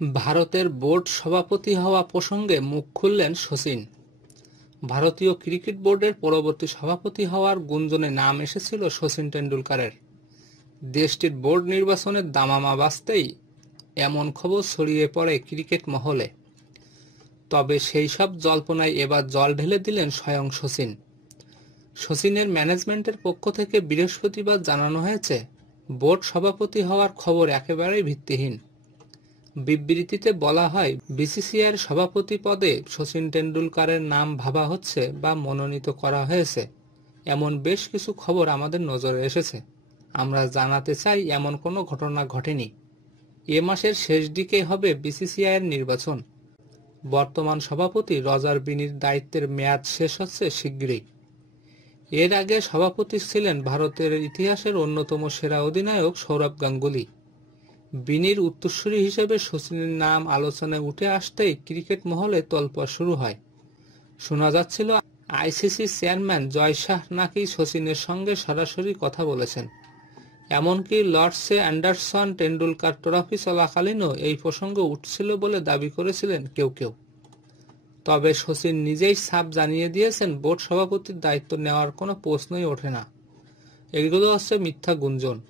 ভারতের বোর্ড সভাপতি হওয়া প্রসঙ্গে মুখ খুললেন শচীন। ভারতীয় ক্রিকেট বোর্ডের পরবর্তী সভাপতি হওয়ার গুঞ্জনে নাম এসেছিল শচীন টেন্ডুলকারের। দেশটির বোর্ড নির্বাচনের দামামা বাজতেই এমন খবর ছড়িয়ে পড়ে ক্রিকেট মহলে। তবে সেই সব জল্পনায় এবার জল ঢেলে দিলেন স্বয়ং শচীন। শচীনের ম্যানেজমেন্টের পক্ষ থেকে বৃহস্পতিবার জানানো হয়েছে, বোর্ড সভাপতি হওয়ার খবর একেবারেই ভিত্তিহীন। বিবৃতিতে বলা হয়, বিসিসিআইয়ের সভাপতি পদে শচীন টেন্ডুলকারের নাম ভাবা হচ্ছে বা মনোনীত করা হয়েছে, এমন বেশ কিছু খবর আমাদের নজরে এসেছে। আমরা জানাতে চাই, এমন কোনো ঘটনা ঘটেনি। এ মাসের শেষ দিকে হবে বিসিসিআইয়ের নির্বাচন। বর্তমান সভাপতি রজার বিনির দায়িত্বের মেয়াদ শেষ হচ্ছে শিগগিরই। এর আগে সভাপতি ছিলেন ভারতের ইতিহাসের অন্যতম সেরা অধিনায়ক সৌরভ গাঙ্গুলী। বিনির উত্তরসূরি হিসেবে শচীনের নাম আলোচনায় উঠে আসতেই ক্রিকেট মহলে তোলপাড় শুরু হয়। শোনা যাচ্ছিল, আইসিসি চেয়ারম্যান জয় শাহ নাকি শচীনের সঙ্গে সরাসরি কথা বলেছেন। এমনকি লর্ডসে অ্যান্ডারসন টেন্ডুলকার ট্রফি চলাকালীনও এই প্রসঙ্গ উঠছিল বলে দাবি করেছিলেন কেউ কেউ। তবে শচীন নিজেই সাফ জানিয়ে দিয়েছেন, বোর্ড সভাপতির দায়িত্ব নেওয়ার কোনো প্রশ্নই ওঠে না। এগুলো হচ্ছে মিথ্যা গুঞ্জন।